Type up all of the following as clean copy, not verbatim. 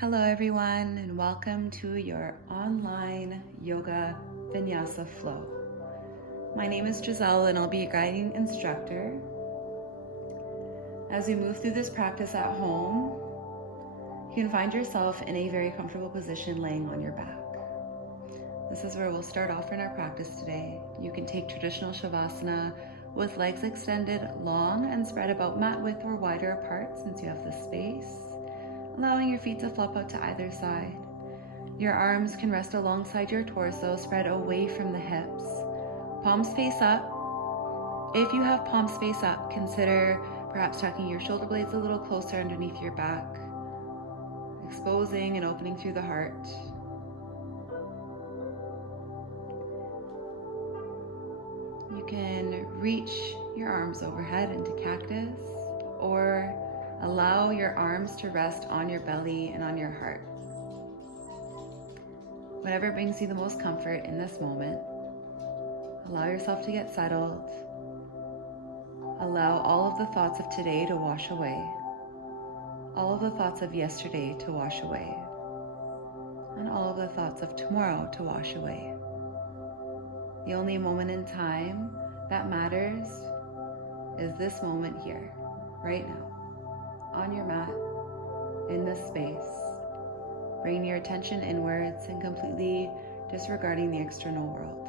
Hello everyone, and welcome to your online yoga Vinyasa flow. My name is Giselle and I'll be your guiding instructor. As we move through this practice at home, you can find yourself in a very comfortable position laying on your back. This is where we'll start off in our practice today. You can take traditional Shavasana with legs extended long and spread about mat width or wider apart since you have the space, allowing your feet to flop out to either side. Your arms can rest alongside your torso, spread away from the hips. Palms face up. If you have palms face up, consider perhaps tucking your shoulder blades a little closer underneath your back, exposing and opening through the heart. You can reach your arms overhead into cactus or allow your arms to rest on your belly and on your heart. Whatever brings you the most comfort in this moment, allow yourself to get settled. Allow all of the thoughts of today to wash away, all of the thoughts of yesterday to wash away, and all of the thoughts of tomorrow to wash away. The only moment in time that matters is this moment here, right now, on your mat, in this space, bringing your attention inwards and completely disregarding the external world.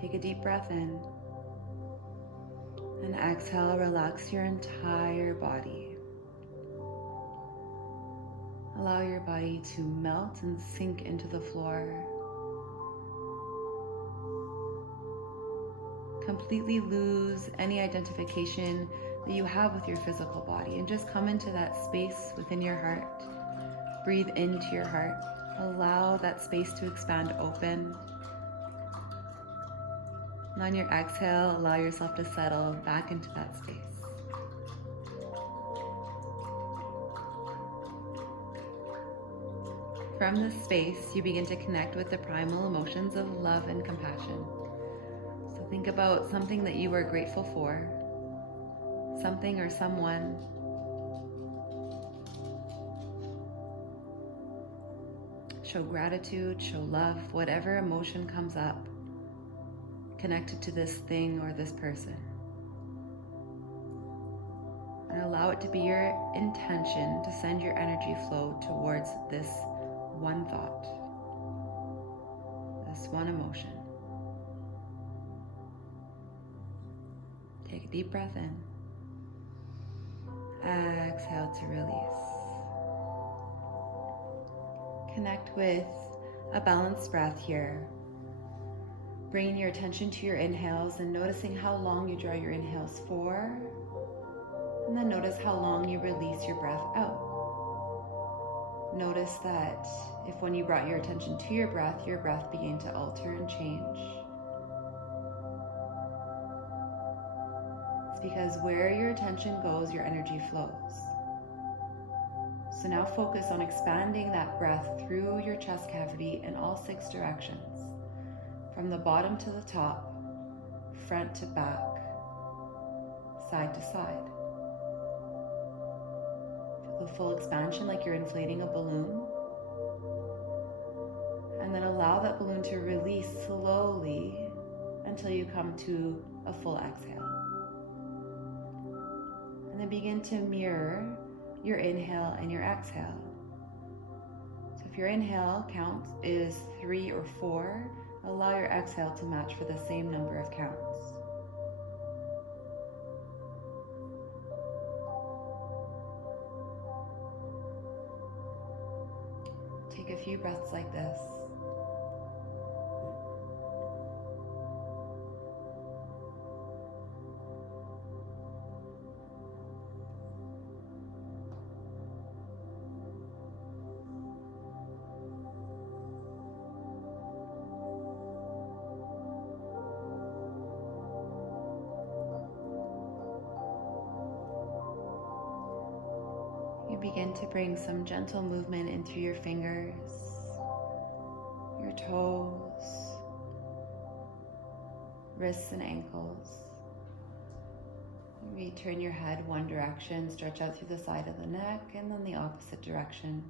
Take a deep breath in, and exhale, relax your entire body. Allow your body to melt and sink into the floor. Completely lose any identification that you have with your physical body and just come into that space within your heart. Breathe into your heart. Allow that space to expand open. And on your exhale, allow yourself to settle back into that space. From this space, you begin to connect with the primal emotions of love and compassion. So think about something that you are grateful for, something or someone. Show gratitude, show love, whatever emotion comes up connected to this thing or this person. And allow it to be your intention to send your energy flow towards this one thought, this one emotion. Take a deep breath in. Exhale to release. Connect with a balanced breath here. Bringing your attention to your inhales and noticing how long you draw your inhales for, and then notice how long you release your breath out. Notice that if when you brought your attention to your breath began to alter and change. It's because where your attention goes, your energy flows. So now focus on expanding that breath through your chest cavity in all 6 directions. From the bottom to the top, front to back, side to side. Feel the full expansion like you're inflating a balloon. And then allow that balloon to release slowly until you come to a full exhale. And then begin to mirror your inhale and your exhale. So if your inhale count is 3 or 4, allow your exhale to match for the same number of counts. Take a few breaths like this. You begin to bring some gentle movement into your fingers, your toes, wrists and ankles. Maybe turn your head one direction, stretch out through the side of the neck, and then the opposite direction.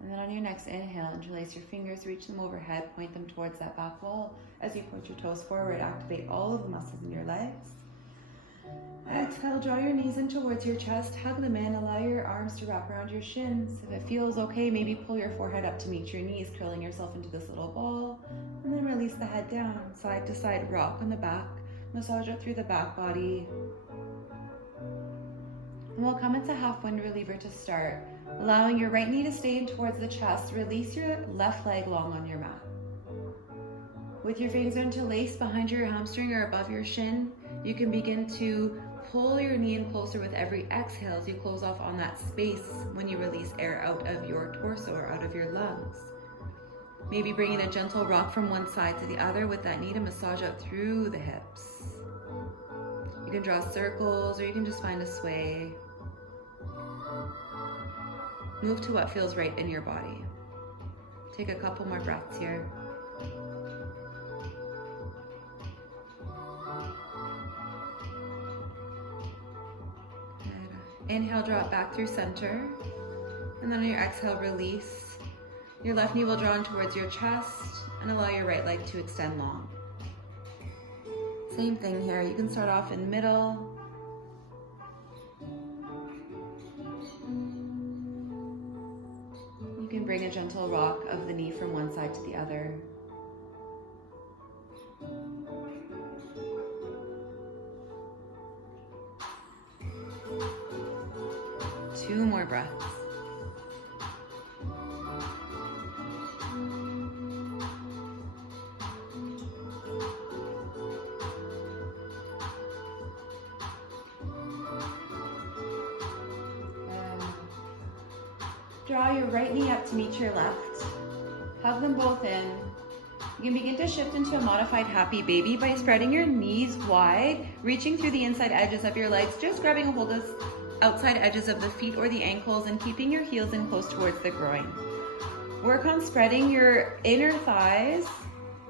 And then on your next inhale, interlace your fingers, reach them overhead, point them towards that back wall. As you point your toes forward, activate all of the muscles in your legs. Exhale, draw your knees in towards your chest, hug them in, allow your arms to wrap around your shins. If it feels okay, maybe pull your forehead up to meet your knees, curling yourself into this little ball, and then release the head down, side to side, rock on the back, massage up through the back body. And we'll come into half wind reliever to start, allowing your right knee to stay in towards the chest. Release your left leg long on your mat. With your fingers interlaced behind your hamstring or above your shin, you can begin to pull your knee in closer with every exhale as you close off on that space when you release air out of your torso or out of your lungs. Maybe bringing a gentle rock from one side to the other with that knee to massage out through the hips. You can draw circles or you can just find a sway. Move to what feels right in your body. Take a couple more breaths here. Inhale, draw it back through center. And then on your exhale, release. Your left knee will draw in towards your chest and allow your right leg to extend long. Same thing here. You can start off in middle. You can bring a gentle rock of the knee from one side to the other. Two more breaths. Draw your right knee up to meet your left. Hug them both in. You can begin to shift into a modified happy baby by spreading your knees wide, reaching through the inside edges of your legs, just grabbing a hold of outside edges of the feet or the ankles and keeping your heels in close towards the groin. Work on spreading your inner thighs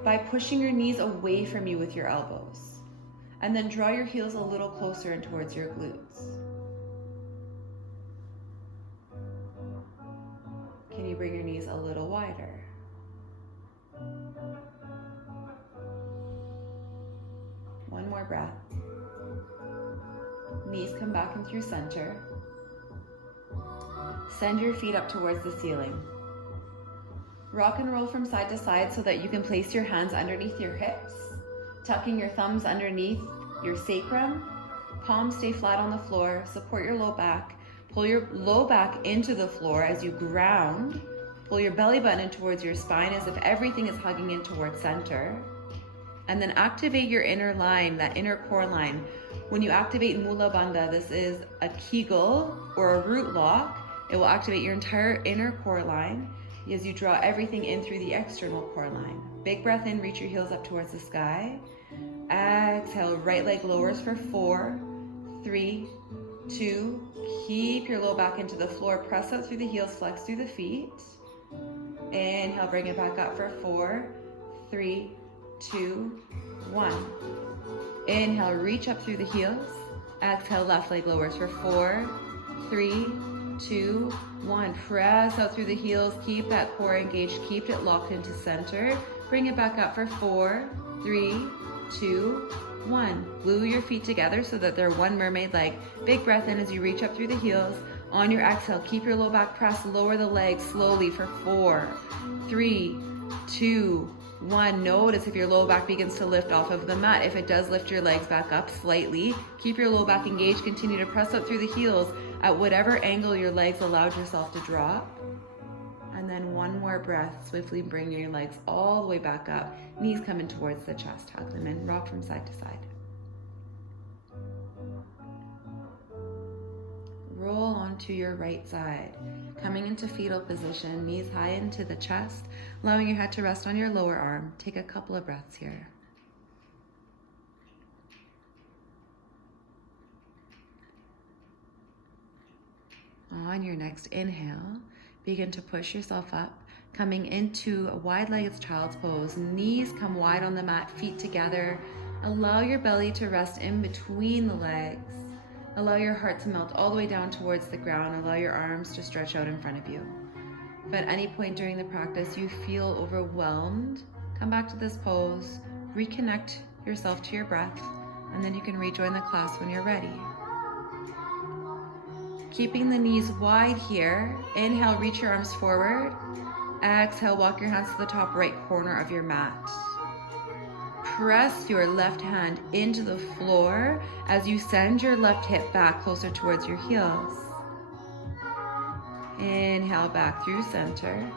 by pushing your knees away from you with your elbows. And then draw your heels a little closer in towards your glutes. Can you bring your knees a little wider? One more breath. Knees come back in through center. Send your feet up towards the ceiling. Rock and roll from side to side so that you can place your hands underneath your hips, tucking your thumbs underneath your sacrum. Palms stay flat on the floor. Support your low back. Pull your low back into the floor as you ground. Pull your belly button in towards your spine as if everything is hugging in towards center. And then activate your inner line, that inner core line. When you activate Mula Bandha, this is a Kegel or a root lock. It will activate your entire inner core line as you draw everything in through the external core line. Big breath in, reach your heels up towards the sky. Exhale, right leg lowers for 4, 3, 2. Keep your low back into the floor. Press out through the heels, flex through the feet. Inhale, bring it back up for 4, 3, 2, 1. Inhale, reach up through the heels. Exhale, left leg lowers for 4, 3, 2, 1. Press out through the heels. Keep that core engaged. Keep it locked into center. Bring it back up for 4, 3, 2, 1. Glue your feet together so that they're one mermaid leg. Big breath in as you reach up through the heels. On your exhale, keep your low back pressed. Lower the legs slowly for 4, 3, 2, 1. Notice if your low back begins to lift off of the mat. If it does, lift your legs back up slightly. Keep your low back engaged. Continue to press up through the heels at whatever angle your legs allowed yourself to drop. And then one more breath. Swiftly bring your legs all the way back up. Knees coming towards the chest. Hug them in. Rock from side to side. Roll onto your right side. Coming into fetal position. Knees high into the chest. Allowing your head to rest on your lower arm. Take a couple of breaths here. On your next inhale, begin to push yourself up, coming into a wide-legged child's pose. Knees come wide on the mat, feet together. Allow your belly to rest in between the legs. Allow your heart to melt all the way down towards the ground. Allow your arms to stretch out in front of you. If at any point during the practice you feel overwhelmed, come back to this pose, reconnect yourself to your breath, and then you can rejoin the class when you're ready. Keeping the knees wide here. Inhale, reach your arms forward. Exhale, walk your hands to the top right corner of your mat. Press your left hand into the floor as you send your left hip back closer towards your heels. Inhale, back through center.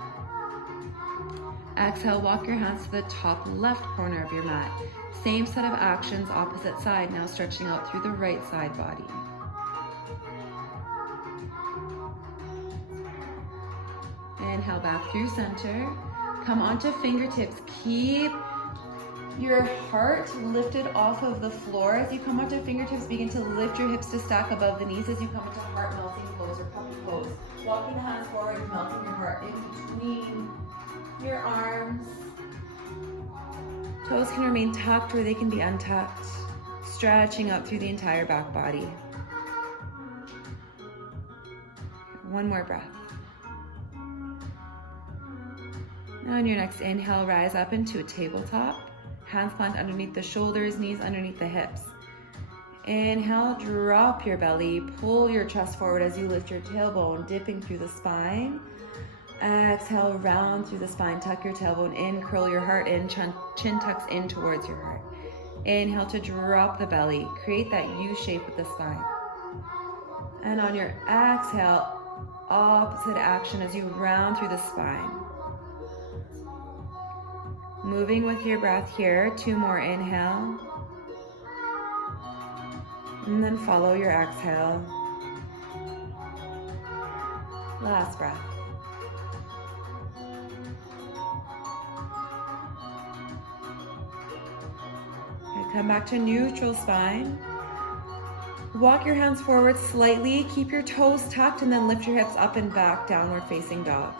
Exhale, walk your hands to the top left corner of your mat. Same set of actions, opposite side, now stretching out through the right side body. Inhale, back through center. Come onto fingertips. Keep your heart lifted off of the floor. As you come onto fingertips, begin to lift your hips to stack above the knees as you come into heart melting pose or puppy pose. Walking the hands forward and melting your heart in between your arms. Toes can remain tucked or they can be untucked. Stretching up through the entire back body. One more breath. Now on your next inhale, rise up into a tabletop. Hands plant underneath the shoulders, knees underneath the hips. Inhale, drop your belly, pull your chest forward as you lift your tailbone, dipping through the spine. Exhale, round through the spine, tuck your tailbone in, curl your heart in, chin tucks in towards your heart. Inhale to drop the belly, create that U shape with the spine. And on your exhale, opposite action as you round through the spine. Moving with your breath here, 2 more inhale. And then follow your exhale. Last breath. Okay, come back to neutral spine. Walk your hands forward slightly, keep your toes tucked, and then lift your hips up and back, downward facing dog.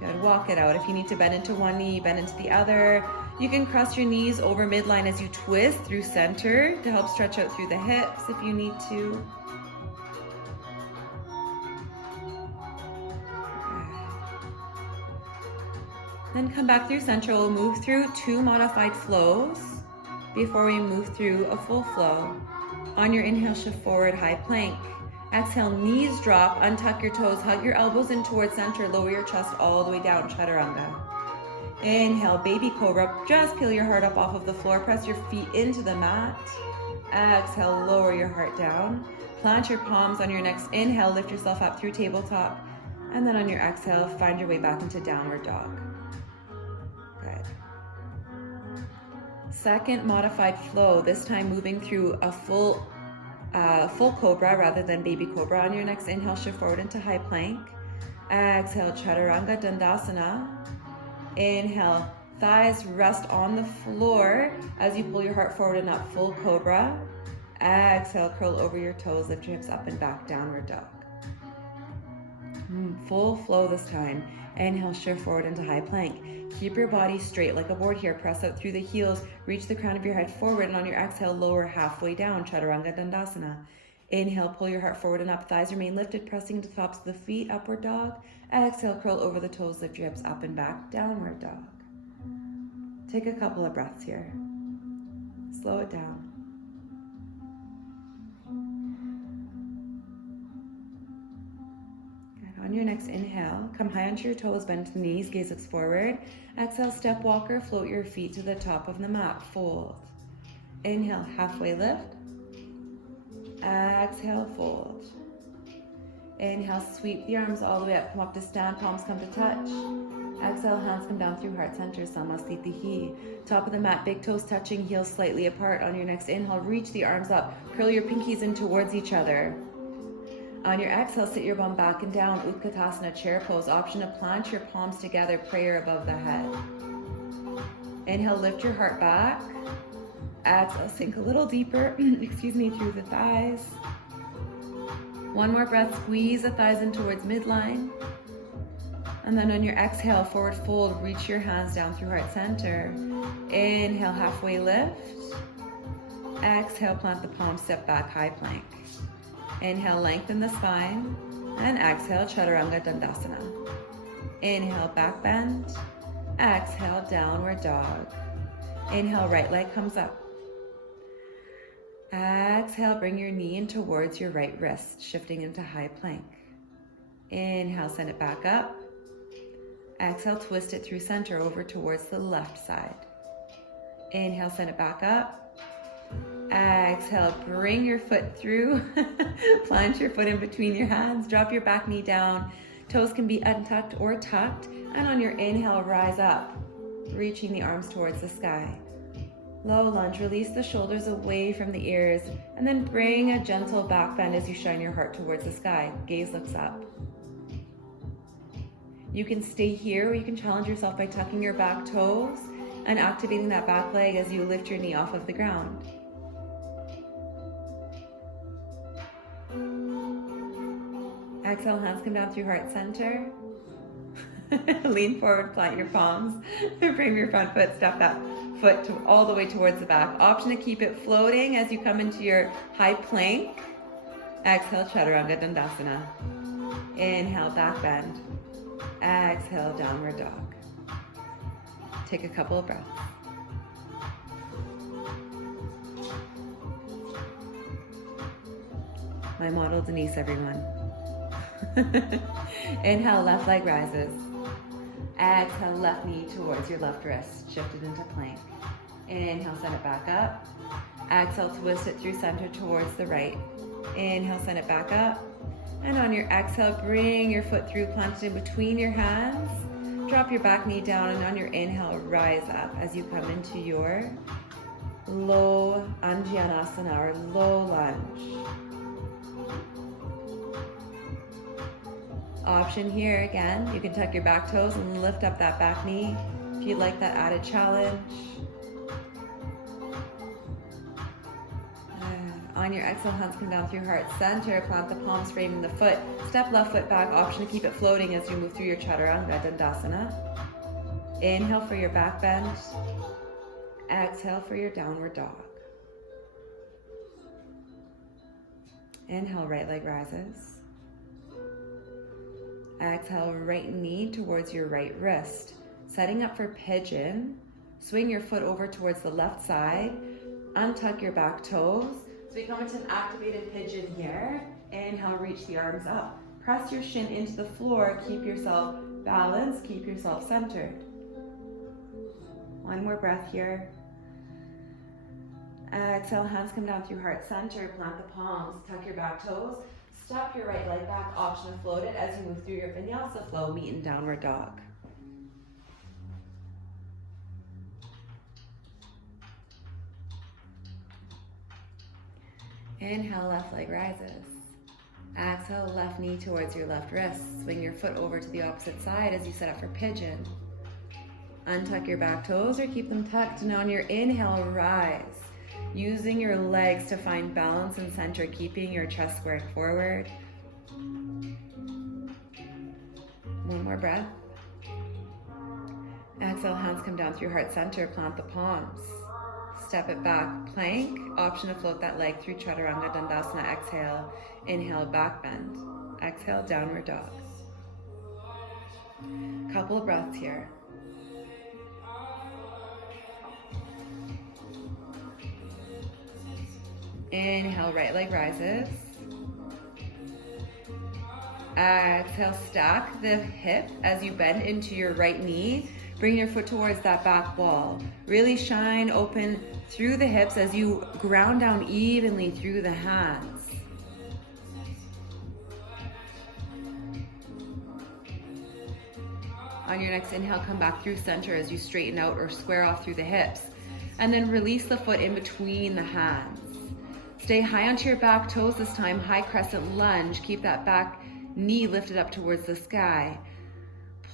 Good, walk it out. If you need to bend into one knee, bend into the other. You can cross your knees over midline as you twist through center to help stretch out through the hips if you need to. Then come back through center. We'll move through 2 modified flows before we move through a full flow. On your inhale, shift forward, high plank. Exhale, knees drop, untuck your toes, hug your elbows in towards center, lower your chest all the way down, chaturanga. Inhale, baby cobra, just peel your heart up off of the floor, press your feet into the mat. Exhale, lower your heart down. Plant your palms on your next inhale, lift yourself up through tabletop. And then on your exhale, find your way back into downward dog. Good. Second modified flow, this time moving through a full cobra rather than baby cobra. On your next inhale, shift forward into high plank. Exhale, chaturanga dandasana. Inhale, thighs rest on the floor as you pull your heart forward in that full cobra. Exhale, curl over your toes, lift your hips up and back, downward dog. Full flow this time. Inhale, shift forward into high plank. Keep your body straight like a board here. Press out through the heels. Reach the crown of your head forward. And on your exhale, lower halfway down. Chaturanga Dandasana. Inhale, pull your heart forward and up. Thighs remain lifted, pressing to the tops of the feet. Upward dog. Exhale, curl over the toes. Lift your hips up and back. Downward dog. Take a couple of breaths here. Slow it down. On your next inhale, come high onto your toes, bend to the knees, gaze looks forward. Exhale, step walker, float your feet to the top of the mat, fold. Inhale, halfway lift. Exhale, fold. Inhale, sweep the arms all the way up, come up to stand, palms come to touch. Exhale, hands come down through heart center, Samastitihi. Top of the mat, big toes touching, heels slightly apart. On your next inhale, reach the arms up, curl your pinkies in towards each other. On your exhale, sit your bum back and down, Utkatasana, chair pose. Option to plant your palms together, prayer above the head. Inhale, lift your heart back. Exhale, sink a little deeper, through the thighs. One more breath, squeeze the thighs in towards midline. And then on your exhale, forward fold, reach your hands down through heart center. Inhale, halfway lift. Exhale, plant the palms, step back, high plank. Inhale, lengthen the spine. And exhale, Chaturanga Dandasana. Inhale, back bend. Exhale, downward dog. Inhale, right leg comes up. Exhale, bring your knee in towards your right wrist, shifting into high plank. Inhale, send it back up. Exhale, twist it through center over towards the left side. Inhale, send it back up. Exhale, bring your foot through. Plant your foot in between your hands. Drop your back knee down. Toes can be untucked or tucked. And on your inhale, rise up, reaching the arms towards the sky. Low lunge, release the shoulders away from the ears, and then bring a gentle back bend as you shine your heart towards the sky. Gaze looks up. You can stay here, or you can challenge yourself by tucking your back toes and activating that back leg as you lift your knee off of the ground. Exhale, hands come down through heart center. Lean forward, plant your palms. Bring your front foot, step that foot all the way towards the back. Option to keep it floating as you come into your high plank. Exhale, Chaturanga Dandasana. Inhale, back bend. Exhale, downward dog. Take a couple of breaths. My model Denise, everyone. Inhale, left leg rises. Exhale, left knee towards your left wrist, shifted into plank. Inhale, send it back up. Exhale, twist it through center towards the right. Inhale, send it back up. And on your exhale, bring your foot through, plant it in between your hands. Drop your back knee down, and on your inhale, rise up as you come into your low Anjanasana, or low lunge. Option here again, you can tuck your back toes and lift up that back knee if you'd like that added challenge. On your exhale, hands come down through heart center, plant the palms, framing the foot. Step left foot back, option to keep it floating as you move through your Chaturanga Dandasana. Inhale for your back bend. Exhale for your downward dog. Inhale, right leg rises. Exhale, right knee towards your right wrist. Setting up for pigeon. Swing your foot over towards the left side. Untuck your back toes. So we come into an activated pigeon here. Inhale, reach the arms up. Press your shin into the floor. Keep yourself balanced. Keep yourself centered. One more breath here. Exhale, hands come down through heart center. Plant the palms. Tuck your back toes. Step your right leg back, option to float it as you move through your Vinyasa flow, meet in downward dog. Inhale, left leg rises. Exhale, left knee towards your left wrist. Swing your foot over to the opposite side as you set up for pigeon. Untuck your back toes or keep them tucked, and on your inhale, rise. Using your legs to find balance and center, keeping your chest squared forward. One more breath. Exhale, hands come down through heart center, plant the palms. Step it back, plank. Option to float that leg through Chaturanga Dandasana. Exhale, inhale, back bend. Exhale, downward dog. Couple of breaths here. Inhale, right leg rises. Exhale, stack the hip as you bend into your right knee. Bring your foot towards that back wall. Really shine open through the hips as you ground down evenly through the hands. On your next inhale, come back through center as you straighten out or square off through the hips. And then release the foot in between the hands. Stay high onto your back toes this time, high crescent lunge. Keep that back knee lifted up towards the sky.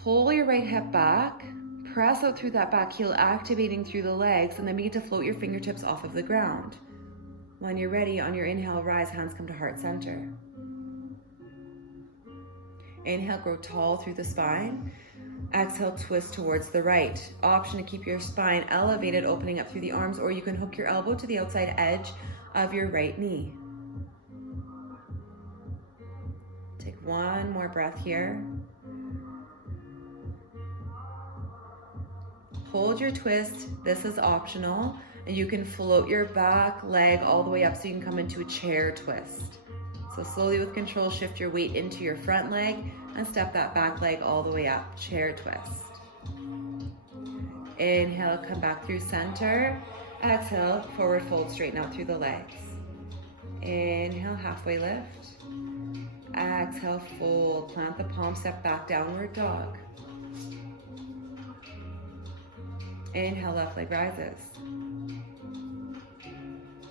Pull your right hip back, press out through that back heel, activating through the legs, and then begin to float your fingertips off of the ground. When you're ready, on your inhale, rise, hands come to heart center. Inhale, grow tall through the spine. Exhale, twist towards the right. Option to keep your spine elevated, opening up through the arms, or you can hook your elbow to the outside edge of your right knee. Take one more breath here. Hold your twist. This is optional, and you can float your back leg all the way up so you can come into a chair twist. So slowly with control, shift your weight into your front leg and step that back leg all the way up, chair twist. Inhale, come back through center. Exhale, forward fold, straighten out through the legs. Inhale, halfway lift. Exhale, fold, plant the palm, step back, downward dog. Inhale, left leg rises.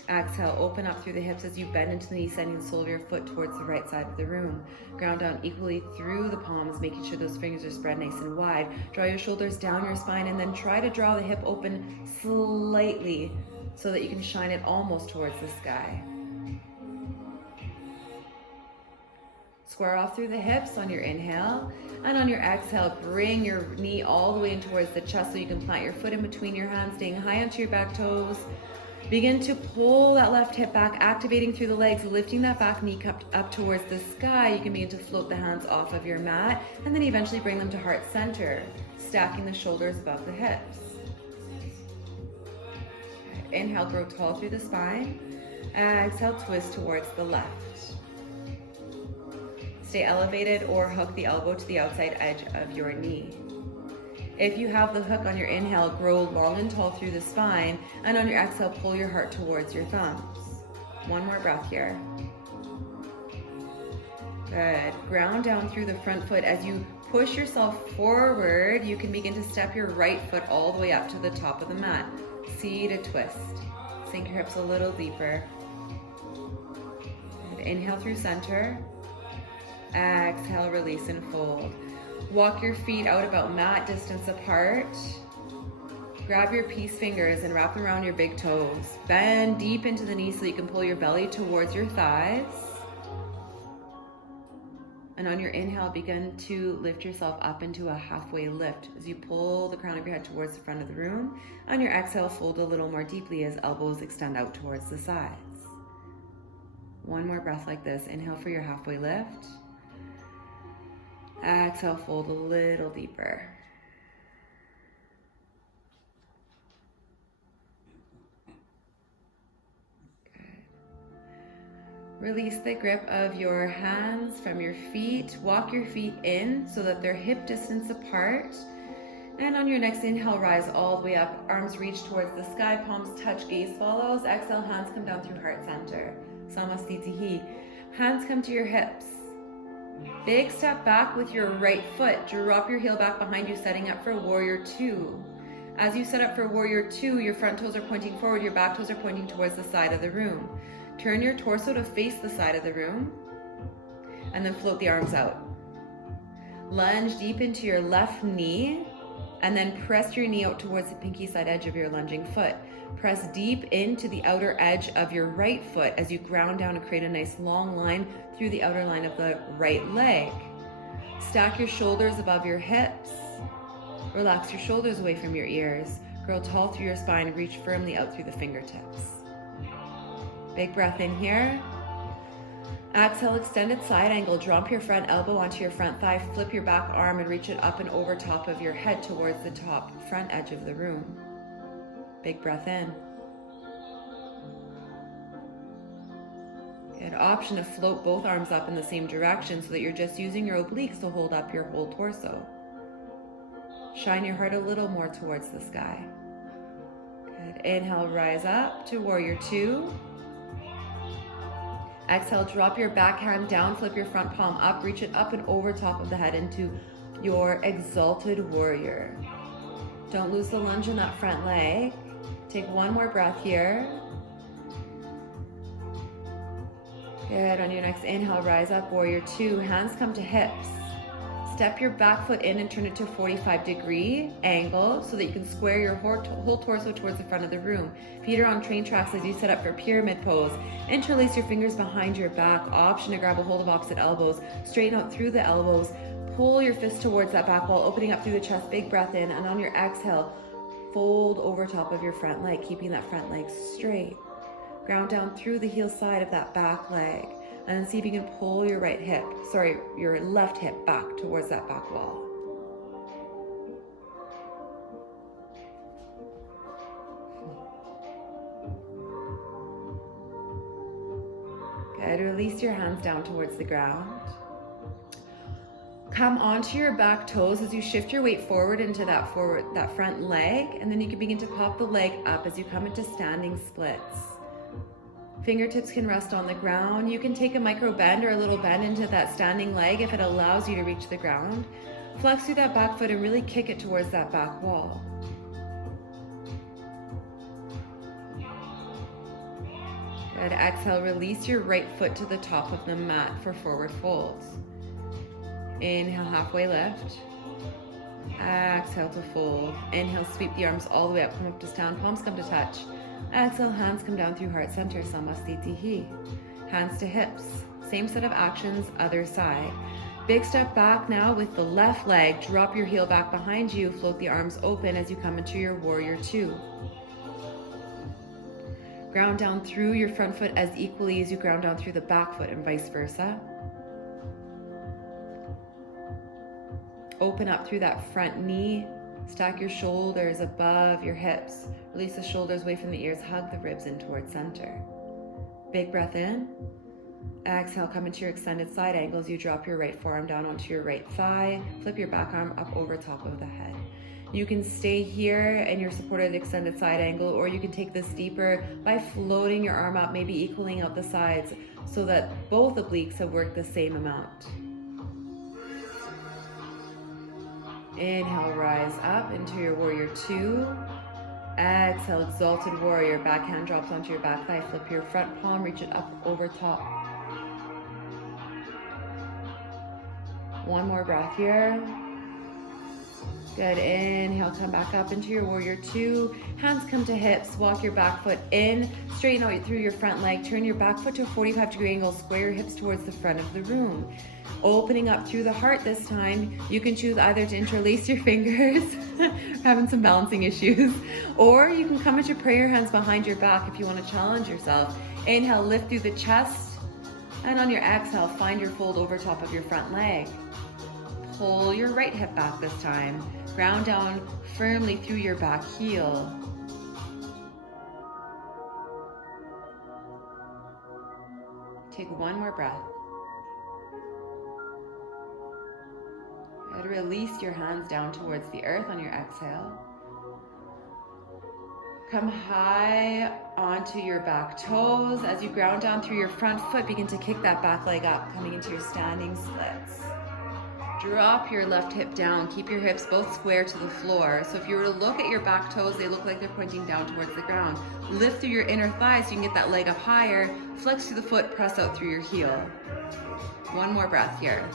Exhale, open up through the hips as you bend into the knee, sending the sole of your foot towards the right side of the room. Ground down equally through the palms, making sure those fingers are spread nice and wide. Draw your shoulders down your spine and then try to draw the hip open slightly so that you can shine it almost towards the sky. Square off through the hips on your inhale, and on your exhale, bring your knee all the way in towards the chest so you can plant your foot in between your hands, staying high onto your back toes. Begin to pull that left hip back, activating through the legs, lifting that back knee cup up towards the sky. You can begin to float the hands off of your mat, and then eventually bring them to heart center, stacking the shoulders above the hips. Inhale, grow tall through the spine. Exhale, twist towards the left. Stay elevated or hook the elbow to the outside edge of your knee. If you have the hook on your inhale, grow long and tall through the spine, and on your exhale, pull your heart towards your thumbs. One more breath here. Good. Ground down through the front foot. As you push yourself forward, you can begin to step your right foot all the way up to the top of the mat. Seated twist. Sink your hips a little deeper. Good. Inhale through center. Exhale, release and fold. Walk your feet out about mat distance apart. Grab your peace fingers and wrap them around your big toes. Bend deep into the knees so you can pull your belly towards your thighs. And on your inhale, begin to lift yourself up into a halfway lift as you pull the crown of your head towards the front of the room. On your exhale, fold a little more deeply as elbows extend out towards the sides. One more breath like this. Inhale for your halfway lift. Exhale, fold a little deeper. Good. Release the grip of your hands from your feet. Walk your feet in so that they're hip distance apart. And on your next inhale, rise all the way up. Arms reach towards the sky, palms touch, gaze follows. Exhale, hands come down through heart center. Namaste. Hands come to your hips. Big step back with your right foot. Drop your heel back behind you, setting up for warrior two. As you set up for warrior two, your front toes are pointing forward, your back toes are pointing towards the side of the room. Turn your torso to face the side of the room, and then float the arms out. Lunge deep into your left knee, and then press your knee out towards the pinky side edge of your lunging foot. Press deep into the outer edge of your right foot as you ground down and create a nice long line through the outer line of the right leg. Stack your shoulders above your hips. Relax your shoulders away from your ears. Grow tall through your spine. Reach firmly out through the fingertips. Big breath in here. Exhale, extended side angle. Drop your front elbow onto your front thigh. Flip your back arm and reach it up and over top of your head towards the top front edge of the room. Big breath in. Good. Option to float both arms up in the same direction so that you're just using your obliques to hold up your whole torso. Shine your heart a little more towards the sky. Good. Inhale, rise up to warrior two. Exhale, drop your back hand down, flip your front palm up, reach it up and over top of the head into your exalted warrior. Don't lose the lunge in that front leg. Take one more breath here. Good. On your next inhale, rise up, warrior two. Hands come to hips. Step your back foot in and turn it to a 45-degree angle so that you can square your whole torso towards the front of the room. Feet are on train tracks as you set up for pyramid pose. Interlace your fingers behind your back. Option to grab a hold of opposite elbows. Straighten out through the elbows. pull your fist towards that back wall, opening up through the chest, big breath in, and on your exhale, fold over top of your front leg, keeping that front leg straight. Ground down through the heel side of that back leg, and then see if you can pull your your left hip back towards that back wall. Good, release your hands down towards the ground. Come onto your back toes as you shift your weight forward into that front leg, and then you can begin to pop the leg up as you come into standing splits. Fingertips can rest on the ground. You can take a micro bend or a little bend into that standing leg if it allows you to reach the ground. Flex through that back foot and really kick it towards that back wall. Good, exhale, release your right foot to the top of the mat for forward folds. Inhale, halfway lift. Exhale to fold. Inhale, sweep the arms all the way up, come up to stand, palms come to touch. Exhale, hands come down through heart center, Namaste. Hands to hips. Same set of actions, other side. Big step back now with the left leg. Drop your heel back behind you. Float the arms open as you come into your warrior two. Ground down through your front foot as equally as you ground down through the back foot and vice versa. Open up through that front knee. Stack your shoulders above your hips. Release the shoulders away from the ears. Hug the ribs in towards center. Big breath in. Exhale, come into your extended side angles. You drop your right forearm down onto your right thigh. Flip your back arm up over top of the head. You can stay here in your supported extended side angle, or you can take this deeper by floating your arm up, maybe equaling out the sides so that both obliques have worked the same amount. Inhale, rise up into your warrior two. Exhale, exalted warrior. Back hand drops onto your back thigh. Flip your front palm, reach it up over top. One more breath here. Good, inhale, come back up into your warrior two. Hands come to hips, walk your back foot in, straighten out through your front leg, turn your back foot to a 45-degree angle, square your hips towards the front of the room. Opening up through the heart this time, you can choose either to interlace your fingers, having some balancing issues, or you can come into prayer hands behind your back if you want to challenge yourself. Inhale, lift through the chest, and on your exhale, find your fold over top of your front leg. Pull your right hip back this time. Ground down firmly through your back heel. Take one more breath. And release your hands down towards the earth on your exhale. Come high onto your back toes. As you ground down through your front foot, begin to kick that back leg up, coming into your standing splits. Drop your left hip down. Keep your hips both square to the floor. So if you were to look at your back toes, they look like they're pointing down towards the ground. Lift through your inner thighs so you can get that leg up higher. Flex through the foot, press out through your heel. One more breath here.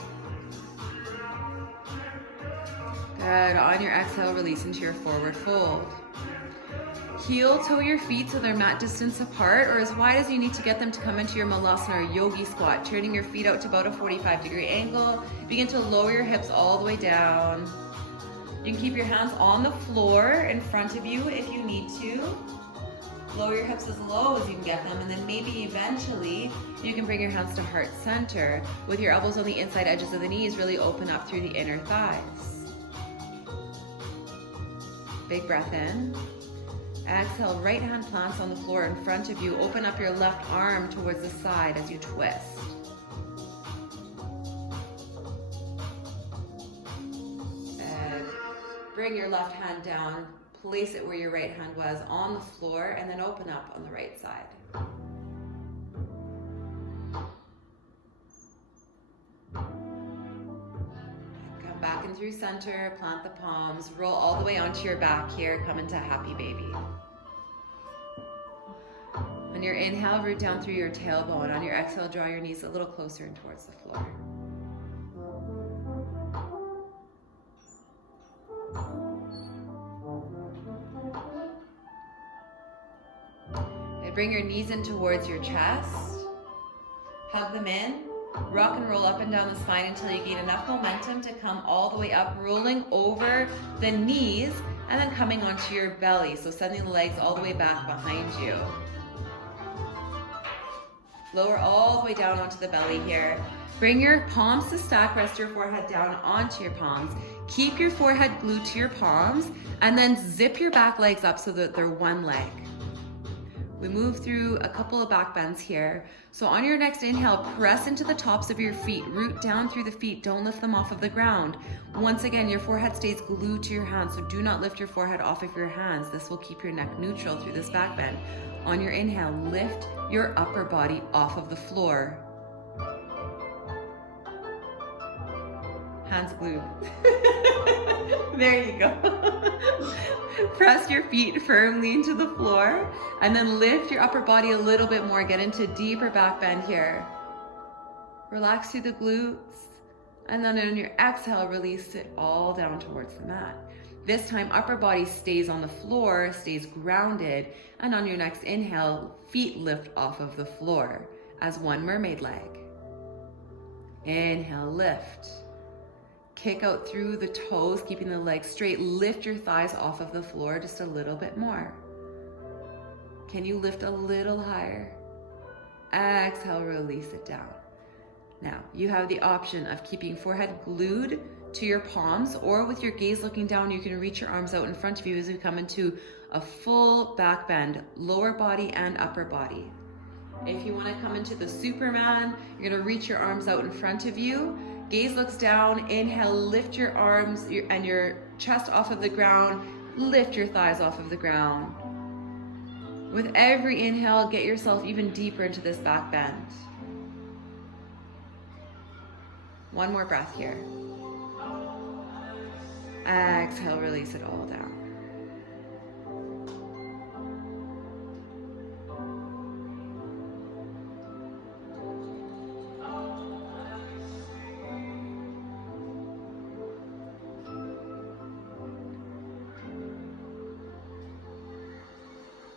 Good. On your exhale, release into your forward fold. Heel toe your feet so they're mat distance apart, or as wide as you need to get them to come into your malasana or yogi squat. Turning your feet out to about a 45-degree angle. Begin to lower your hips all the way down. You can keep your hands on the floor in front of you if you need to. Lower your hips as low as you can get them, and then maybe eventually you can bring your hands to heart center with your elbows on the inside edges of the knees. Really open up through the inner thighs. Big breath in. Exhale, right hand plants on the floor in front of you. Open up your left arm towards the side as you twist. And bring your left hand down, place it where your right hand was on the floor, and then open up on the right side. Come back in through center, plant the palms, roll all the way onto your back here, come into happy baby. On your inhale, root down through your tailbone. On your exhale, draw your knees a little closer and towards the floor. And bring your knees in towards your chest. Hug them in. Rock and roll up and down the spine until you gain enough momentum to come all the way up, rolling over the knees and then coming onto your belly. So sending the legs all the way back behind you. Lower all the way down onto the belly here. Bring your palms to stack, rest your forehead down onto your palms. Keep your forehead glued to your palms and then zip your back legs up so that they're one leg. We move through a couple of back bends here. So on your next inhale, press into the tops of your feet, root down through the feet, don't lift them off of the ground. Once again, your forehead stays glued to your hands, so do not lift your forehead off of your hands. This will keep your neck neutral through this back bend. On your inhale, lift your upper body off of the floor. Hands glued. There you go. Press your feet firmly into the floor and then lift your upper body a little bit more. Get into deeper back bend here. Relax through the glutes. And then on your exhale, release it all down towards the mat. This time, upper body stays on the floor, stays grounded. And on your next inhale, feet lift off of the floor as one mermaid leg. Inhale, lift. Kick out through the toes, keeping the legs straight. Lift your thighs off of the floor just a little bit more. Can you lift a little higher? Exhale, release it down. Now, you have the option of keeping forehead glued to your palms, or with your gaze looking down, you can reach your arms out in front of you as we come into a full back bend, lower body and upper body. If you want to come into the Superman, you're going to reach your arms out in front of you. Gaze looks down, inhale, lift your arms and your chest off of the ground, lift your thighs off of the ground. With every inhale, get yourself even deeper into this back bend. One more breath here. Exhale, release it all down.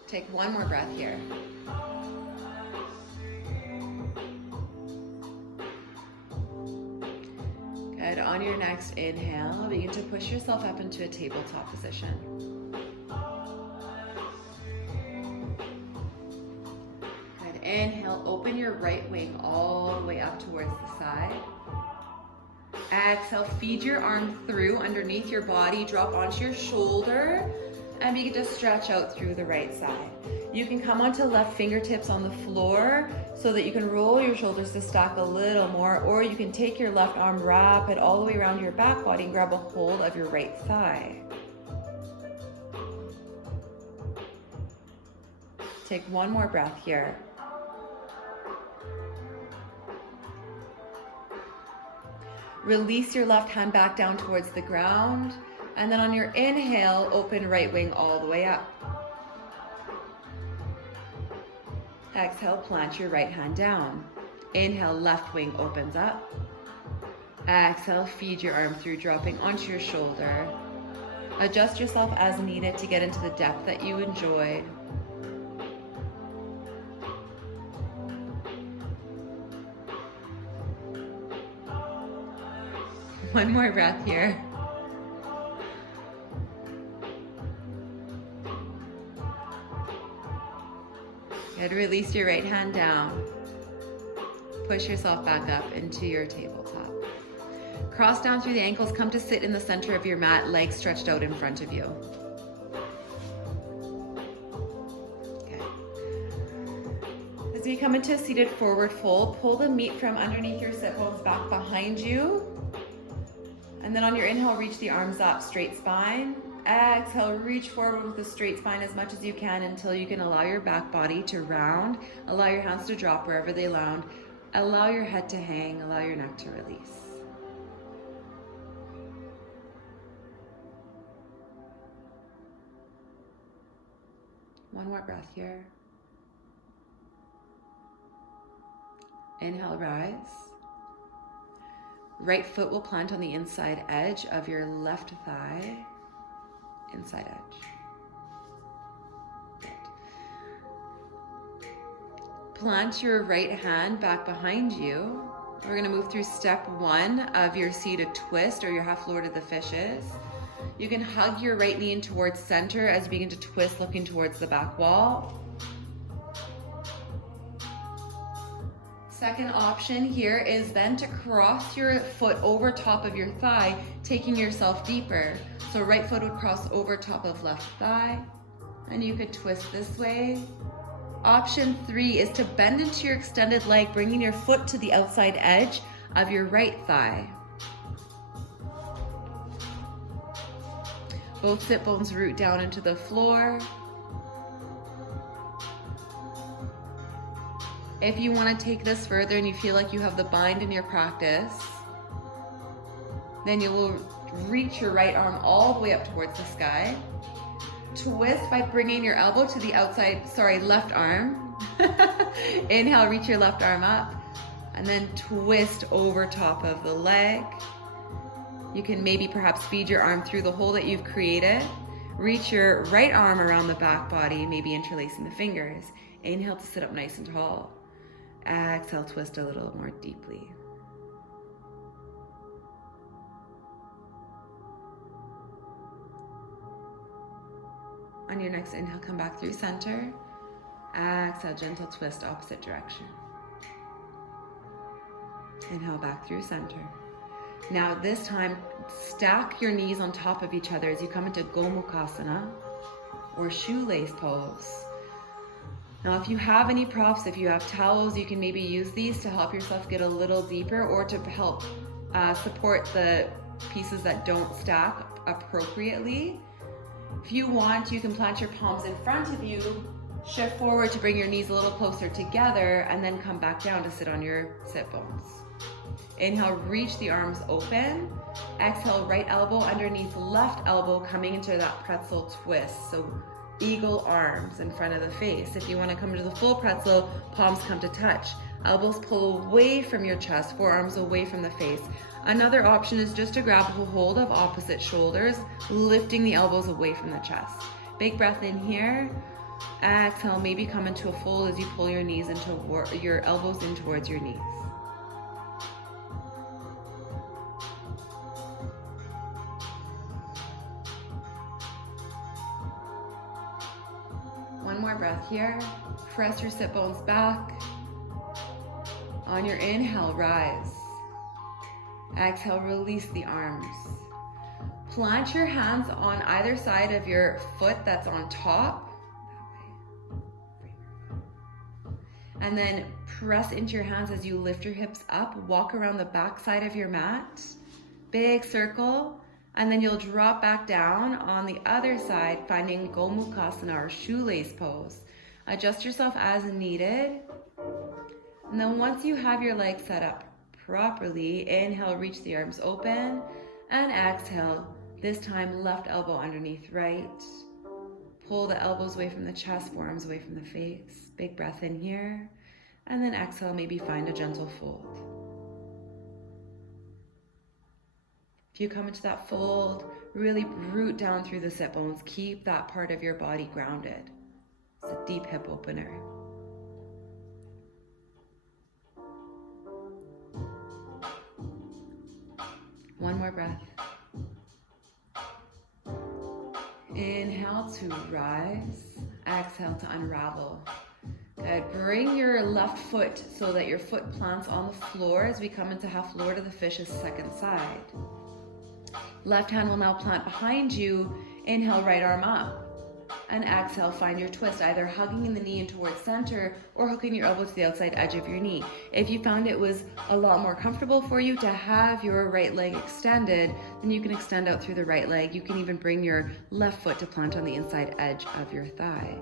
Take one more breath here. Good. On your next inhale, begin to push yourself up into a tabletop position. Good. Inhale, open your right wing all the way up towards the side. Exhale, feed your arm through underneath your body, drop onto your shoulder, and begin to stretch out through the right side. You can come onto left fingertips on the floor so that you can roll your shoulders to stack a little more, or you can take your left arm, wrap it all the way around your back body and grab a hold of your right thigh. Take one more breath here. Release your left hand back down towards the ground. And then on your inhale, open right wing all the way up. Exhale, plant your right hand down. Inhale, left wing opens up. Exhale, feed your arm through, dropping onto your shoulder. Adjust yourself as needed to get into the depth that you enjoy. One more breath here. Good. Release your right hand down. Push yourself back up into your tabletop. Cross down through the ankles. Come to sit in the center of your mat, legs stretched out in front of you. Okay. As we come into a seated forward fold, pull the meat from underneath your sit bones back behind you. And then on your inhale, reach the arms up, straight spine. Exhale, reach forward with a straight spine as much as you can until you can allow your back body to round. Allow your hands to drop wherever they land. Allow your head to hang. Allow your neck to release. One more breath here. Inhale, rise. Right foot will plant on the inside edge of your left thigh. Inside edge. Good. Plant your right hand back behind you We're gonna move through step 1 of your seated twist or your half Lord of the Fishes. You can hug your right knee in towards center as you begin to twist, looking towards the back wall. Second option here is then to cross your foot over top of your thigh, taking yourself deeper. So right foot would cross over top of left thigh, and you could twist this way. Option 3 is to bend into your extended leg, bringing your foot to the outside edge of your right thigh. Both sit bones root down into the floor. If you want to take this further and you feel like you have the bind in your practice, then you will reach your right arm all the way up towards the sky. Twist by bringing your elbow to the outside, left arm. Inhale, reach your left arm up, and then twist over top of the leg. You can maybe perhaps feed your arm through the hole that you've created. Reach your right arm around the back body, maybe interlacing the fingers. Inhale to sit up nice and tall. Exhale, twist a little more deeply. On your next inhale, come back through center. Exhale, gentle twist, opposite direction. Inhale, back through center. Now this time, stack your knees on top of each other as you come into Gomukhasana or shoelace pose. Now if you have any props, if you have towels, you can maybe use these to help yourself get a little deeper or to help support the pieces that don't stack appropriately. If you want, you can plant your palms in front of you, shift forward to bring your knees a little closer together, and then come back down to sit on your sit bones. Inhale, reach the arms open. Exhale, right elbow underneath left elbow, coming into that pretzel twist. So eagle arms in front of the face. If you want to come to the full pretzel, palms come to touch. Elbows pull away from your chest, forearms away from the face. Another option is just to grab a hold of opposite shoulders, lifting the elbows away from the chest. Big breath in here. Exhale, maybe come into a fold as you pull your knees into your elbows in towards your knees. One more breath here. Press your sit bones back. On your inhale, rise. Exhale, release the arms. Plant your hands on either side of your foot that's on top. And then press into your hands as you lift your hips up. Walk around the back side of your mat. Big circle. And then you'll drop back down on the other side, finding Gomukhasana or shoelace pose. Adjust yourself as needed. And then once you have your legs set up properly, inhale, reach the arms open, and exhale, this time left elbow underneath right. Pull the elbows away from the chest, forearms away from the face. Big breath in here. And then exhale, maybe find a gentle fold. If you come into that fold, really root down through the sit bones. Keep that part of your body grounded. It's a deep hip opener. One more breath. Inhale to rise. Exhale to unravel. Good. Bring your left foot so that your foot plants on the floor as we come into half Lord of the Fishes, second side. Left hand will now plant behind you. Inhale, right arm up. And exhale, find your twist, either hugging the knee in towards center or hooking your elbow to the outside edge of your knee. If you found it was a lot more comfortable for you to have your right leg extended, then you can extend out through the right leg. You can even bring your left foot to plant on the inside edge of your thigh.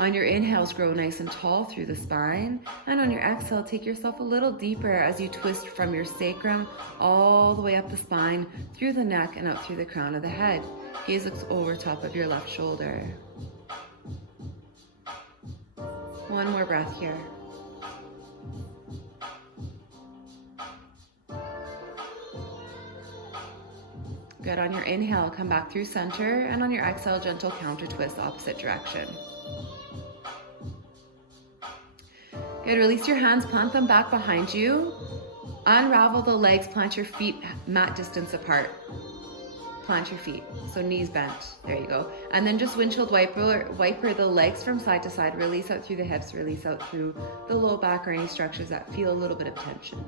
On your inhales, grow nice and tall through the spine. And on your exhale, take yourself a little deeper as you twist from your sacrum all the way up the spine, through the neck, and out through the crown of the head. Gaze looks over top of your left shoulder. One more breath here. Good. On your inhale, come back through center, and on your exhale, gentle counter twist, opposite direction. Good. Release your hands, plant them back behind you. Unravel the legs, plant your feet mat distance apart. Plant your feet, so knees bent. There you go. And then just windshield wiper the legs from side to side. Release out through the hips, release out through the low back or any structures that feel a little bit of tension.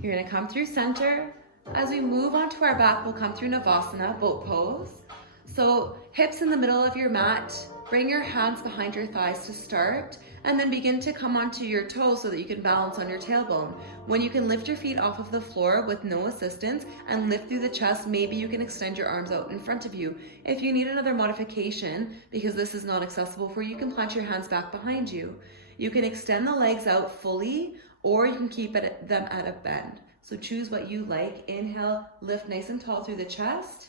You're gonna come through center. As we move onto our back, we'll come through Navasana, boat pose. So hips in the middle of your mat, bring your hands behind your thighs to start, and then begin to come onto your toes so that you can balance on your tailbone. When you can lift your feet off of the floor with no assistance and lift through the chest, maybe you can extend your arms out in front of you. If you need another modification, because this is not accessible for you, you can plant your hands back behind you. You can extend the legs out fully, or you can keep them at a bend. So choose what you like. Inhale, lift nice and tall through the chest.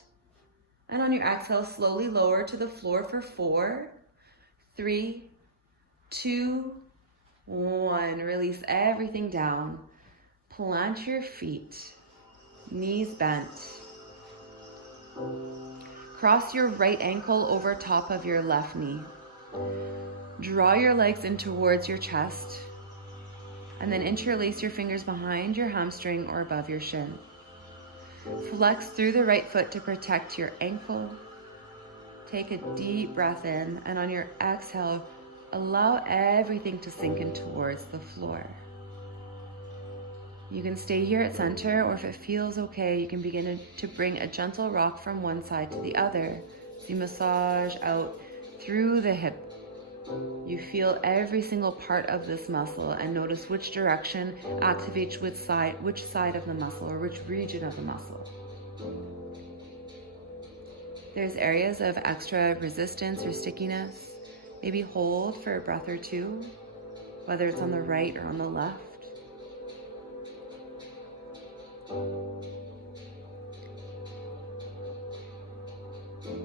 And on your exhale, slowly lower to the floor for 4, 3, 2, 1. Release everything down. Plant your feet, knees bent. Cross your right ankle over top of your left knee. Draw your legs in towards your chest, and then interlace your fingers behind your hamstring or above your shin. Flex through the right foot to protect your ankle. Take a deep breath in, and on your exhale, allow everything to sink in towards the floor. You can stay here at center, or if it feels okay, you can begin to bring a gentle rock from one side to the other. So you massage out through the hip. You feel every single part of this muscle and notice which direction activates which side of the muscle or which region of the muscle. There's areas of extra resistance or stickiness. Maybe hold for a breath or two, whether it's on the right or on the left.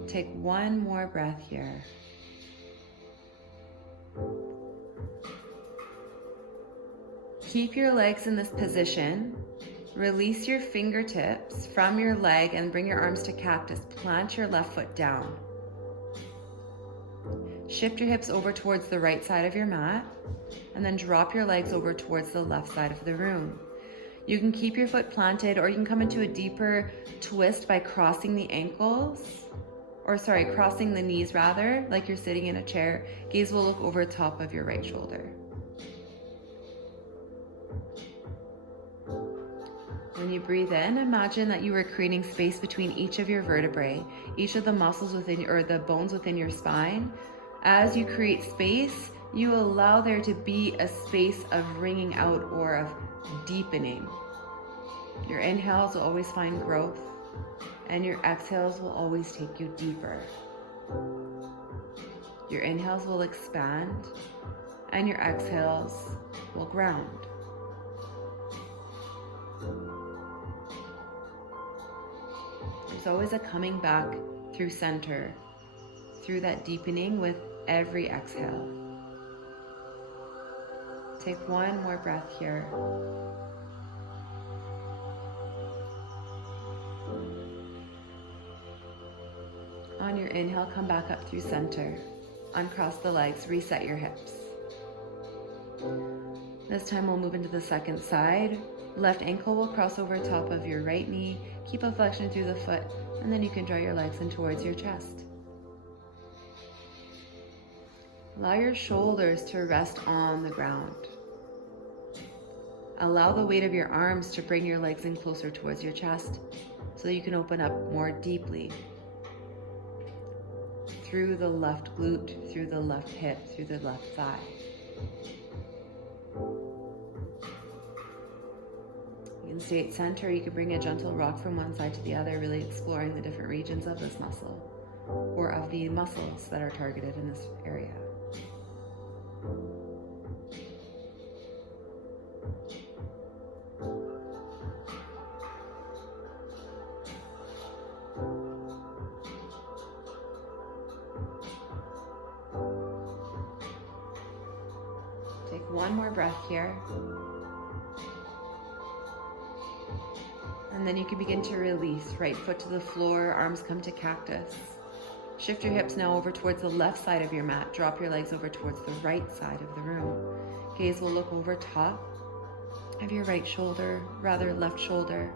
Take one more breath here. Keep your legs in this position. Release your fingertips from your leg and bring your arms to cactus. Plant your left foot down. Shift your hips over towards the right side of your mat, and then drop your legs over towards the left side of the room. You can keep your foot planted, or you can come into a deeper twist by crossing the ankles, crossing the knees rather, like you're sitting in a chair. Gaze will look over top of your right shoulder. When you breathe in, imagine that you are creating space between each of your vertebrae, each of the muscles or the bones within your spine. As you create space, you allow there to be a space of wringing out or of deepening. Your inhales will always find growth, and your exhales will always take you deeper. Your inhales will expand, and your exhales will ground. There's always a coming back through center, through that deepening with every exhale. Take one more breath here. On your inhale, come back up through center. Uncross the legs, reset your hips. This time we'll move into the second side. Left ankle will cross over top of your right knee. Keep a flexion through the foot, and then you can draw your legs in towards your chest. Allow your shoulders to rest on the ground. Allow the weight of your arms to bring your legs in closer towards your chest so that you can open up more deeply. Through the left glute, through the left hip, through the left thigh. You can stay at center. You can bring a gentle rock from one side to the other, really exploring the different regions of this muscle or of the muscles that are targeted in this area. Take one more breath here. And then you can begin to release. Right foot to the floor, arms come to cactus. Shift your hips now over towards the left side of your mat. Drop your legs over towards the right side of the room. Gaze will look over top. of your right shoulder, rather left shoulder.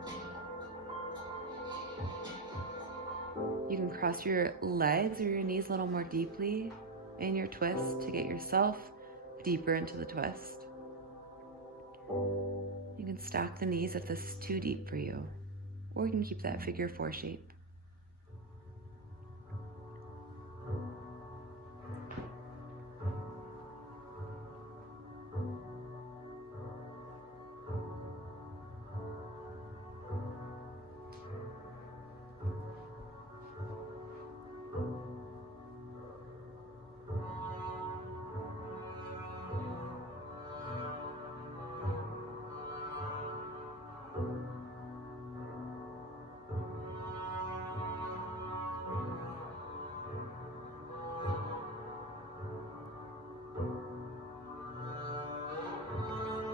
You can cross your legs or your knees a little more deeply in your twist to get yourself deeper into the twist. You can stack the knees if this is too deep for you, or you can keep that figure 4 shape.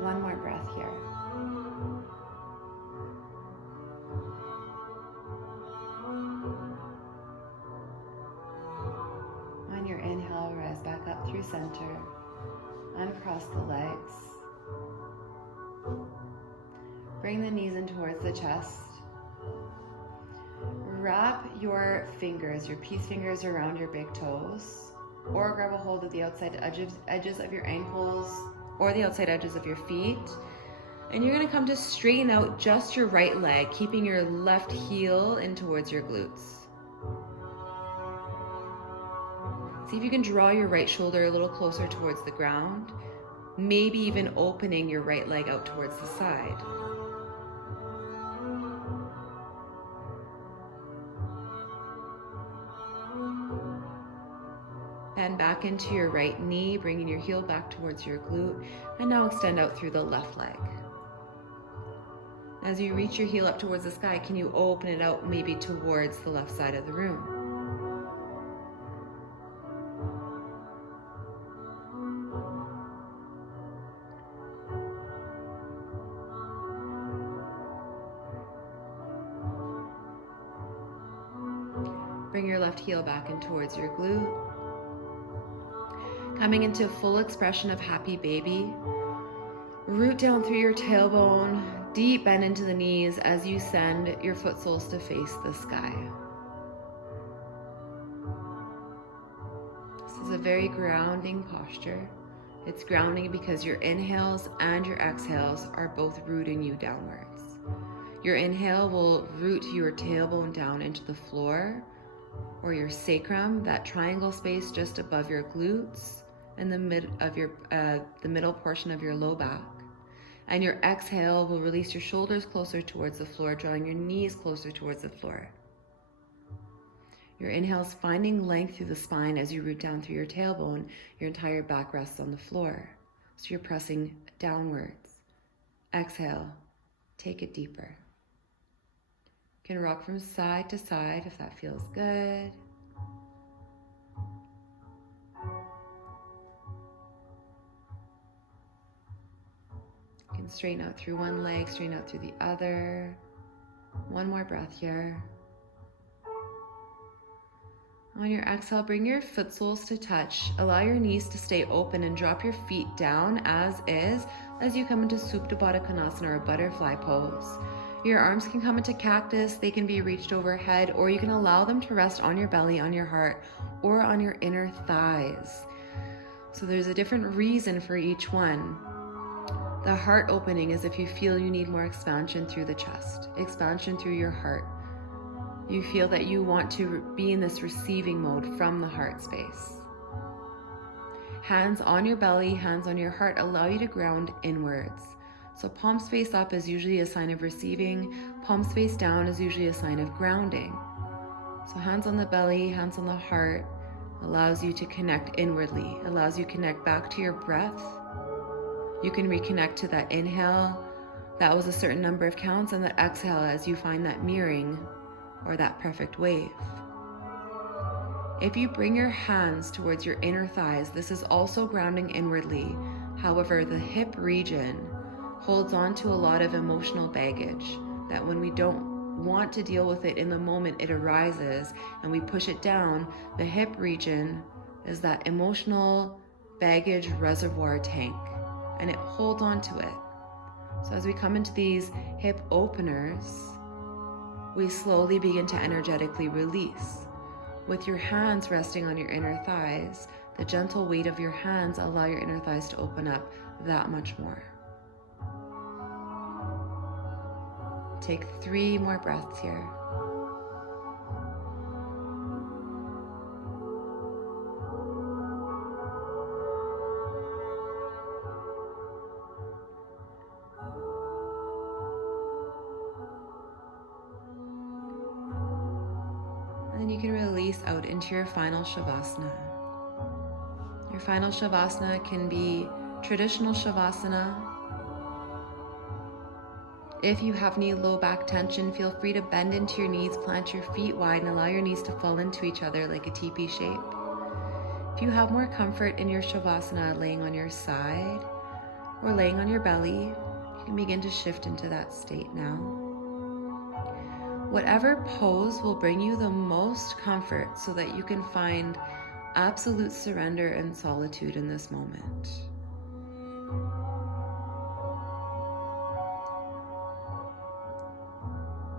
One more breath here. On your inhale, rise back up through center. Uncross the legs. Bring the knees in towards the chest. Wrap your fingers, your peace fingers, around your big toes, or grab a hold of the outside edges of your ankles or the outside edges of your feet. And you're gonna come to straighten out just your right leg, keeping your left heel in towards your glutes. See if you can draw your right shoulder a little closer towards the ground, maybe even opening your right leg out towards the side. Bend back into your right knee, bringing your heel back towards your glute, and now extend out through the left leg. As you reach your heel up towards the sky, can you open it out maybe towards the left side of the room? Bring your left heel back in towards your glute. Coming into full expression of happy baby. Root down through your tailbone, deep bend into the knees as you send your foot soles to face the sky. This is a very grounding posture. It's grounding because your inhales and your exhales are both rooting you downwards. Your inhale will root your tailbone down into the floor or your sacrum, that triangle space just above your glutes and the middle portion of your low back. And your exhale will release your shoulders closer towards the floor, drawing your knees closer towards the floor. Your inhale is finding length through the spine as you root down through your tailbone. Your entire back rests on the floor. So you're pressing downwards. Exhale, take it deeper. You can rock from side to side if that feels good. You can straighten out through one leg, straighten out through the other. One more breath here. On your exhale, bring your foot soles to touch. Allow your knees to stay open and drop your feet down as is as you come into Supta Baddha Konasana, or butterfly pose. Your arms can come into cactus, they can be reached overhead, or you can allow them to rest on your belly, on your heart, or on your inner thighs. So there's a different reason for each one. The heart opening is if you feel you need more expansion through the chest, expansion through your heart. You feel that you want to be in this receiving mode from the heart space. Hands on your belly, hands on your heart allow you to ground inwards. So palms face up is usually a sign of receiving. Palms face down is usually a sign of grounding. So hands on the belly, hands on the heart allows you to connect inwardly, allows you to connect back to your breath. You can reconnect to that inhale. That was a certain number of counts, and that exhale as you find that mirroring or that perfect wave. If you bring your hands towards your inner thighs, this is also grounding inwardly. However, the hip region holds on to a lot of emotional baggage that when we don't want to deal with it in the moment it arises and we push it down, the hip region is that emotional baggage reservoir tank and it holds on to it. So as we come into these hip openers, we slowly begin to energetically release. With your hands resting on your inner thighs, the gentle weight of your hands allow your inner thighs to open up that much more. Take 3 more breaths here. And then you can release out into your final Shavasana. Your final Shavasana can be traditional Shavasana. If you have any low back tension, feel free to bend into your knees, plant your feet wide, and allow your knees to fall into each other like a teepee shape. If you have more comfort in your Shavasana, laying on your side or laying on your belly, you can begin to shift into that state now. Whatever pose will bring you the most comfort so that you can find absolute surrender and solitude in this moment.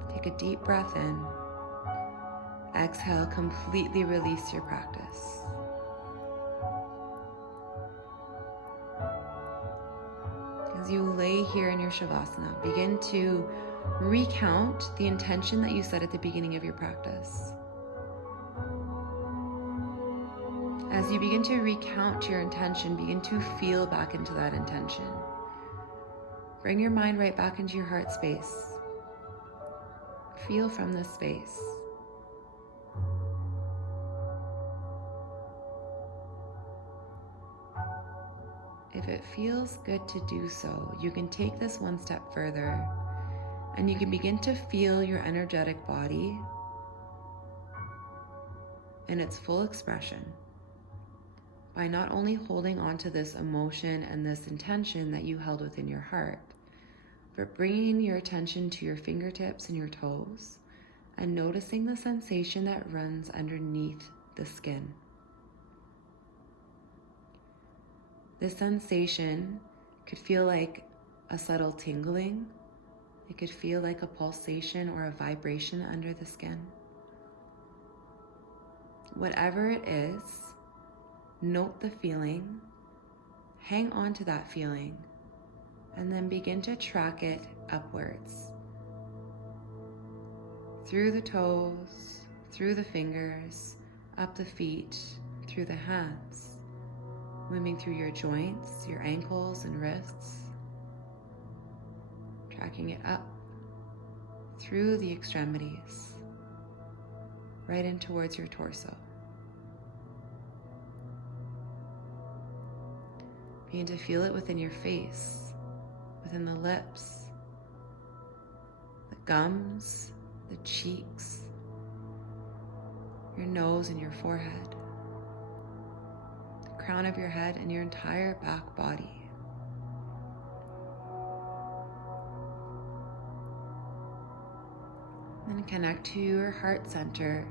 Take a deep breath in. Exhale, completely release your practice. As you lay here in your Shavasana, begin to recount the intention that you set at the beginning of your practice. As you begin to recount your intention, begin to feel back into that intention. Bring your mind right back into your heart space. Feel from this space. If it feels good to do so, you can take this one step further and you can begin to feel your energetic body in its full expression by not only holding on to this emotion and this intention that you held within your heart, but bringing your attention to your fingertips and your toes and noticing the sensation that runs underneath the skin. This sensation could feel like a subtle tingling. It could feel like a pulsation or a vibration under the skin. Whatever it is, note the feeling, hang on to that feeling, and then begin to track it upwards. Through the toes, through the fingers, up the feet, through the hands, moving through your joints, your ankles and wrists, tracking it up through the extremities, right in towards your torso. Begin to feel it within your face, within the lips, the gums, the cheeks, your nose and your forehead, the crown of your head and your entire back body. Then connect to your heart center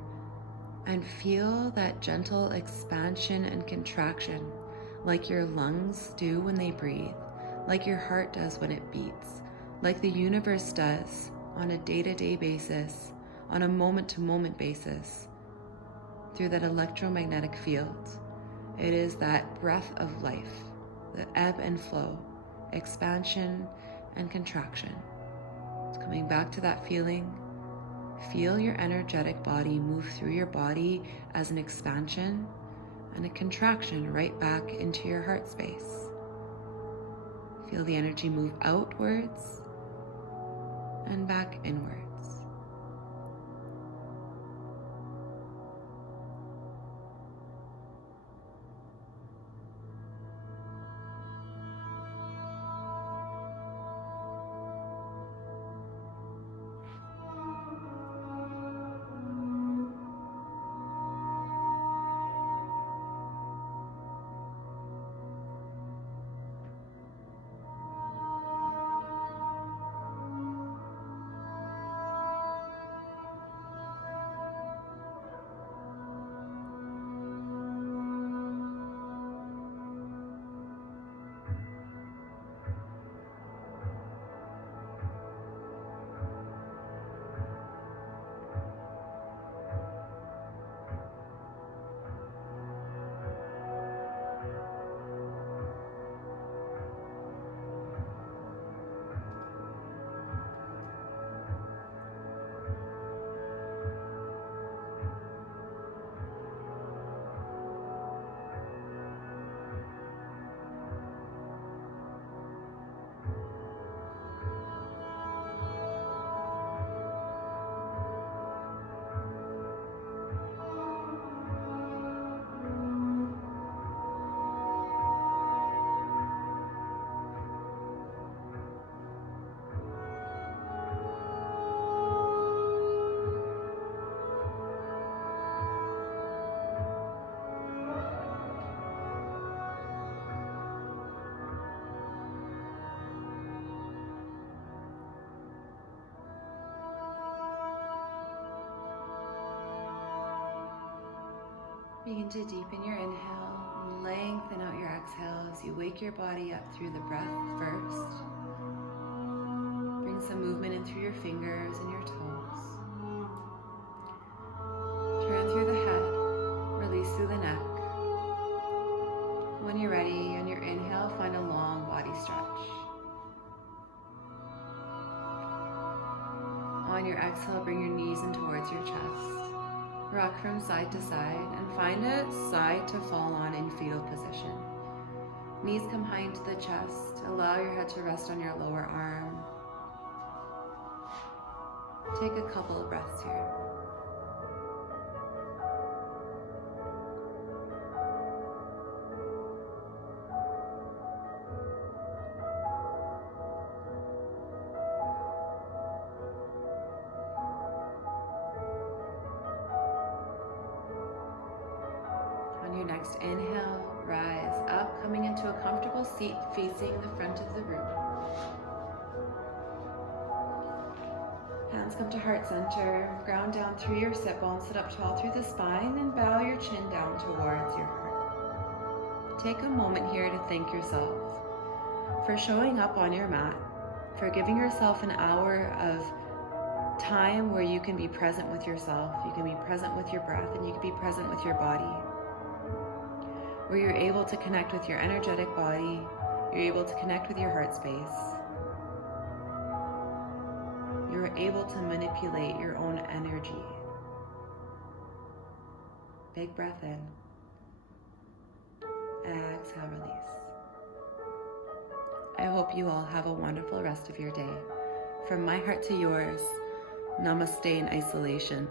and feel that gentle expansion and contraction like your lungs do when they breathe, like your heart does when it beats, like the universe does on a day-to-day basis, on a moment-to-moment basis, through that electromagnetic field. It is that breath of life, the ebb and flow, expansion and contraction. It's coming back to that feeling. Feel your energetic body move through your body as an expansion and a contraction right back into your heart space. Feel the energy move outwards and back inwards. Begin to deepen your inhale and lengthen out your exhale as you wake your body up through the breath first. Bring some movement in through your fingers and your toes. Turn through the head, release through the neck. When you're ready, on your inhale, find a long body stretch. On your exhale, bring your knees in towards your chest. Rock from side to side and find a side to fall on in fetal position. Knees come high into the chest. Allow your head to rest on your lower arm. Take a couple of breaths here. On your next inhale, rise up, coming into a comfortable seat facing the front of the room. Hands come to heart center, ground down through your sit bones, sit up tall through the spine, and bow your chin down towards your heart. Take a moment here to thank yourself for showing up on your mat, for giving yourself an hour of time where you can be present with yourself, you can be present with your breath, and you can be present with your body. Where you're able to connect with your energetic body, you're able to connect with your heart space. You're able to manipulate your own energy. Big breath in. Exhale, release. I hope you all have a wonderful rest of your day. From my heart to yours, Namaste in isolation.